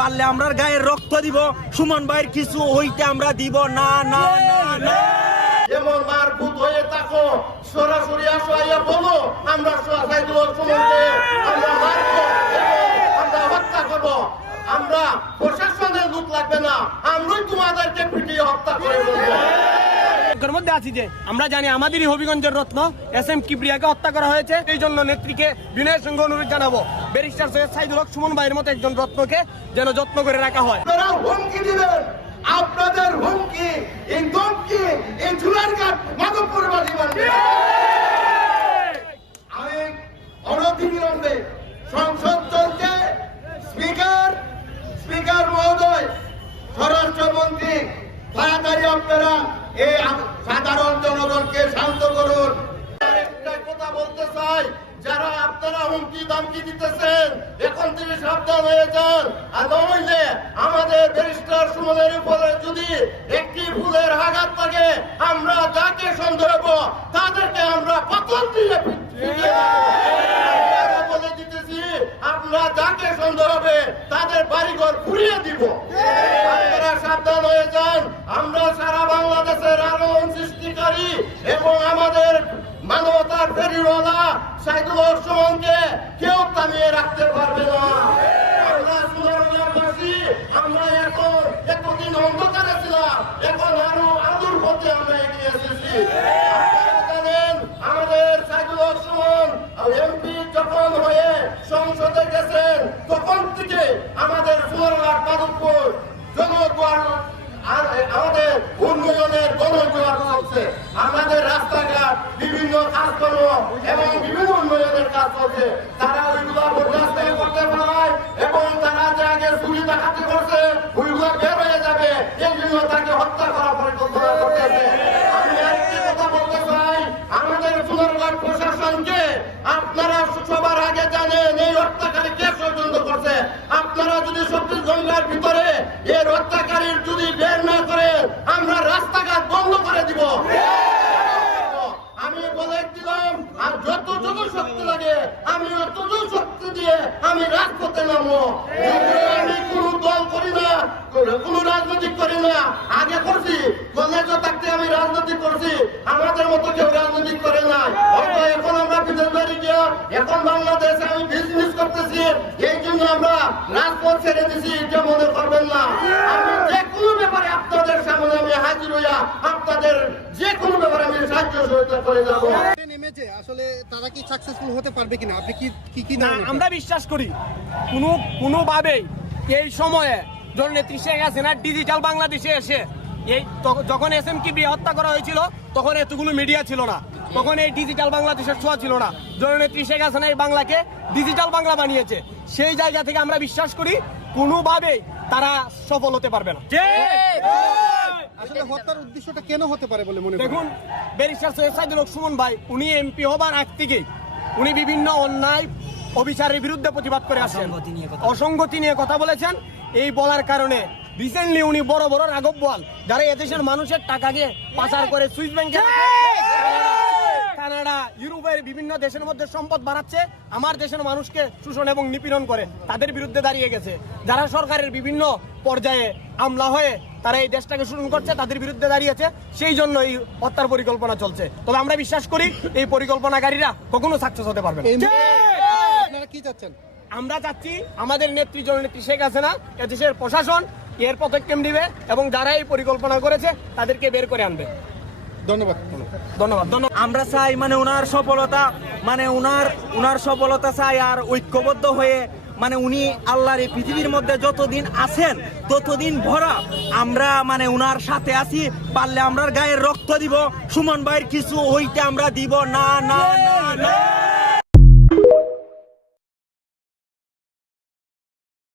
পারলে আমরা গায়ের রক্ত দিব, সুমন ভাইয়ের কিছু হইতে আমরা দিব না না না। যেমন মারফুত হয়ে থাকো, সরাসরি আসো, আইয়া বলো আমরা সাইদুল হক সুমনকে আমরা মারবো এবং আমরা হত্যা করবো। আমরা প্রশাসনের লোক লাগবে না, আমরাই তোমাদেরকে পিটিয়ে হত্যা করে বলবো। এর মধ্যে আছি যে আমরা জানি আমাদেরই হবিগঞ্জের রত্ন এস.এম. কিবরিয়াকে হত্যা করা হয়েছে। এই জন্য নেত্রীকে বিনয়ের সঙ্গে অনুরোধ জানাবো, ব্যারিস্টার সৈয়দ সাইদুল হক সুমন ভাইয়ের মতো একজন রত্নকে যেন যত্ন করে রাখা হয়। আপনারা হুমকি দিবেন, আপনাদের হুমকি, এই ধমকি, এই ঝুলারঘাট মাধবপুরবাসী মানবে। আমি অনতিবিলম্বে সংসদ চলছে, স্পিকার মহোদয়, স্বরাষ্ট্রমন্ত্রী, তাড়াতাড়ি আপনারা এই সাধারণ জনগণকে শান্ত করুন। একটা কথা বলতে চাই, যারা আপনারা হুমকি দামকি দিতেছেন এখন থেকে সাবধান হয়ে যান। আর নইলে আমাদের ব্যারিস্টার সুমনের উপরে যদি একটি ফুলের আঘাত থাকে, আমরা যাকে সন্দেহ করব তাদেরকে আমরা পাথর দিয়ে বলে দিতেছি, আমরা যাকে সন্দেহ হবে তাদের বাড়িঘর পুড়িয়ে দিব। আপনারা সাবধান হয়ে যান। আমরা সারা বাংলাদেশের আলোড়ন সৃষ্টিকারী এবং আমাদের মানবতার ফেরিওয়ালা সাইদুল হক সুমনকে কেউ থামিয়ে রাখতে পারবে না। আমরা সুনামগঞ্জবাসী, আমরা এখন এতদিন অন্ধকারে ছিলাম, এখন আরো আলোর পথে আমরা এগিয়ে এসেছি। আপনারা জানেন আমাদের সাইদুল হক সুমন এমপি যখন হয়ে সংসদে গেছেন তখন থেকে আমাদের সুনামগঞ্জ মাধবপুর জনগণ আমাদের উন্নয়নের গণজোয়ার চলছে। আমাদের রাস্তাঘাট, বিভিন্ন কাজকর্ম এবং বিভিন্ন উন্নয়নের কাজ চলছে। তারা ওইগুলো বরদাস্ত করতে পারায় এবং তারা যে আগে চুরি ডাকাতি করছে ওইগুলো বের হয়ে যাবে, এই জন্য তাকে হত্যা করার পরিকল্পনা করতেছে। আমি আরেকটি কথা বলতে চাই, আমাদের সুনামগঞ্জ প্রশাসনকে আপনারা সবার আগে জানেন এই হত্যাকারী কে ষড়যন্ত্র করছে। আপনারা যদি 24 ঘন্টার ভিতরে এর হত্যাকারীর যদি বের না করে আমরা রাস্তাঘাট বন্ধ করে দিব। আমি বলে দিলাম, আর যতটুকু শক্তি লাগে আমি অতটুকু শক্তি দিয়ে আমি রাজপথে নামবো। আমি কোন দল করি না, কোন রাজনৈতিক করি না, আগে করছি কলেজে থাকতে আমি রাজনৈতিক করছি, আমাদের মতো কেউ রাজনৈতিক করে না। হয়তো এখন আমরা বিদেশ বাড়ি গিয়ে এখন বাংলাদেশে আমি বিজনেস করতেছি, এই জন্য আমরা রাজপথ ছেড়ে দিছি, এটা মনে করবেন না। আমি যে কোনো ব্যাপারে আপনাদের সামনে আমি হাজির হইয়া আপনাদের যে কোনো ব্যাপারে আমি সাহায্য সহযোগিতা করে যাবো। নেমেছে আসলে তারা কি সাকসেসফুল হতে পারবে কিনা, আপনি কি না, আমরা বিশ্বাস করি কোনোভাবেই এই সময়ে জননেত্রী শেখ হাসিনা ডিজিটাল বাংলাদেশে এসে এই যখন এস.এম. কিবরিয়া হত্যা করা হয়েছিল তখন এতগুলো মিডিয়া ছিল না, তখন এই ডিজিটাল বাংলাদেশের ছোঁয়া ছিল না। জননেত্রী শেখ হাসিনা এই বাংলাকে ডিজিটাল বাংলা বানিয়েছে। সেই জায়গা থেকে আমরা বিশ্বাস করি কোনোভাবেই তারা সফল হতে পারবে না। আসলে হত্যার উদ্দেশ্যটা কেন হতে পারে বলে মনে করেন? দেখুন, ব্যারিস্টার সৈয়দ সাইদুল হক সুমন ভাই উনি এমপি হবার আগ থেকেই উনি বিভিন্ন অন্যায় অবিচারের বিরুদ্ধে প্রতিবাদ করে আসছেন, অসঙ্গতি নিয়ে কথা বলেছেন। এই বলার কারণে রিসেন্টলি উনি বড় বড় রাঘব বোয়াল যারা এদেশের মানুষের টাকাকে পাচার করে সুইস ব্যাংকে, কানাডা, ইউরোপের বিভিন্ন দেশের মধ্যে সম্পদ বাড়াচ্ছে, আমার দেশের মানুষকে শোষণ এবং নিপীড়ন করে, তাদের বিরুদ্ধে দাঁড়িয়ে গেছে। যারা সরকারের বিভিন্ন পর্যায়ে আমলা হয়ে তারা এই দেশটাকে শোষণ করছে তাদের বিরুদ্ধে দাঁড়িয়েছে, সেই জন্য এই হত্যার পরিকল্পনা চলছে। তবে আমরা বিশ্বাস করি এই পরিকল্পনাকারীরা কখনো সাকসেস হতে পারবে না। আপনারা কি চাচ্ছেন? আমরা চাচ্ছি আমাদের নেত্রী জননেত্রী শেখ হাসিনা এদেশের প্রশাসন এর পদক্ষেপ নেবে এবং যারা এই পরিকল্পনা করেছে তাদেরকে বের করে আনবে। ধন্যবাদ। আমরা চাই মানে উনার সফলতা, মানে উনার সফলতা চাই, আর ঐক্যবদ্ধ হয়ে মানে উনি আল্লাহর এই পৃথিবীর মধ্যে যতদিন আছেন ততদিন ভরা আমরা মানে উনার সাথে আছি। পারলে আমরা গায়ের রক্ত দিব, সুমন ভাইয়ের কিছু হইতে আমরা দিব না না না।